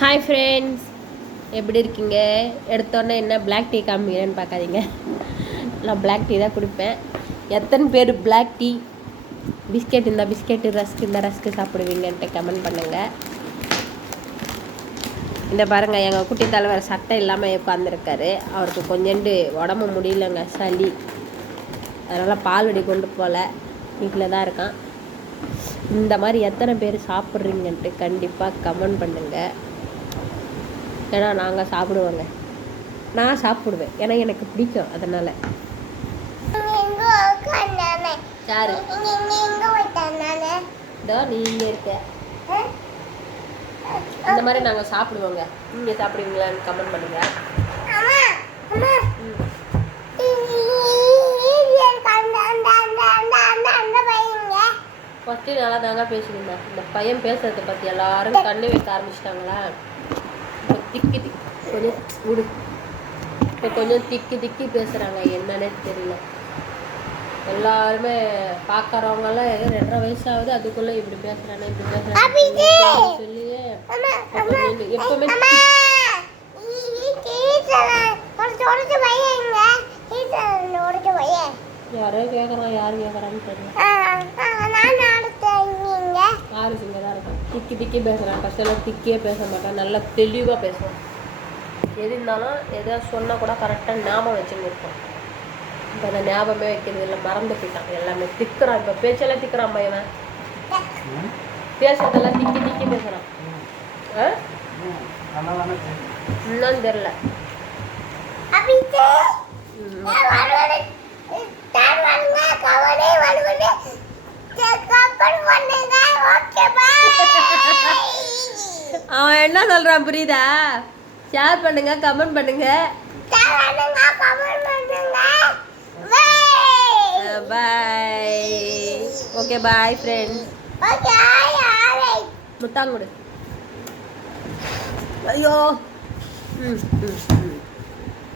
Hi friends, எப்படி இருக்கீங்க? எடுத்தோடனே என்ன பிளாக் டீ காமிக்கிறேன்னு பார்க்காதீங்க. நான் பிளாக் டீ தான் குடிப்பேன். எத்தனை பேர் பிளாக் டீ பிஸ்கெட் இந்த பிஸ்கெட்டு ரஸ்க் இந்த ரஸ்க்கு சாப்பிடுவீங்கன்ட்டு கமெண்ட் பண்ணுங்கள். இந்த பாருங்கள், எங்கள் குட்டி தலைவர் சட்டை இல்லாமல் உட்காந்துருக்காரு. அவருக்கு கொஞ்சோண்டு உடம்பு முடியலங்க, சளி. அதனால் பால்வடி கொண்டு போகல, வீட்டில் தான் இருக்கான். இந்த மாதிரி எத்தனை பேர் சாப்பிட்றீங்கன்ட்டு கண்டிப்பாக கமெண்ட் பண்ணுங்கள். ஏன்னா நாங்கள் சாப்பிடுவோங்க, நான் சாப்பிடுவேன், ஏன்னா எனக்கு பிடிக்கும். அதனால் யாரு இதோ நீ இங்கே இருக்க. இந்த மாதிரி நாங்கள் சாப்பிடுவோங்க. நீங்கள் சாப்பிடுவீங்களான்னு கமெண்ட் பண்ணுங்கள். ஃபஸ்ட்டு நல்லா தாங்க பேசியிருந்தேன். இந்த பையன் பேசுறதை பற்றி எல்லாரும் கண்ணு வைக்க ஆரம்பிச்சிட்டாங்களா. இப்போ திக்கி கொஞ்சம் விடு, இப்போ கொஞ்சம் திக்கி பேசுகிறாங்க. என்னன்னே தெரியல. எல்லாருமே பார்க்குறவங்களாம் 2.5 வயசு ஆகுது, அதுக்குள்ளே இப்படி பேசுகிறானே இப்படி பேசுகிறாங்க சொல்லி எப்பவுமே யாரோ கேட்குறான். யார் கேட்குறான்னு தெரியல. யாரு இங்கே தான் இருக்கான். திக்கி பேசுகிறான். ஃபஸ்ட்டெல்லாம் திக்கியே பேச மாட்டான், நல்லா தெளிவாக பேசுவான். எது இருந்தாலும் எதாவது சொன்னால் கூட கரெக்டாக ஞாபகம் வச்சுன்னு இருப்பான். இப்போ அந்த ஞாபகமே வைக்கிறது இல்லை, மறந்து போயிட்டான். எல்லாமே திக்குறான். இப்போ பேச்செல்லாம் திக்குறான் பையன். பேசுறதெல்லாம் திக்கி பேசுகிறான். இன்னும் தெரில. அவன் என்ன சொல்றான் புரியுதா? ஷேர் பண்ணுங்க, கமெண்ட் பண்ணுங்க. பாய். Okay bye friends. முட்டாங்குடு. ஐயோ.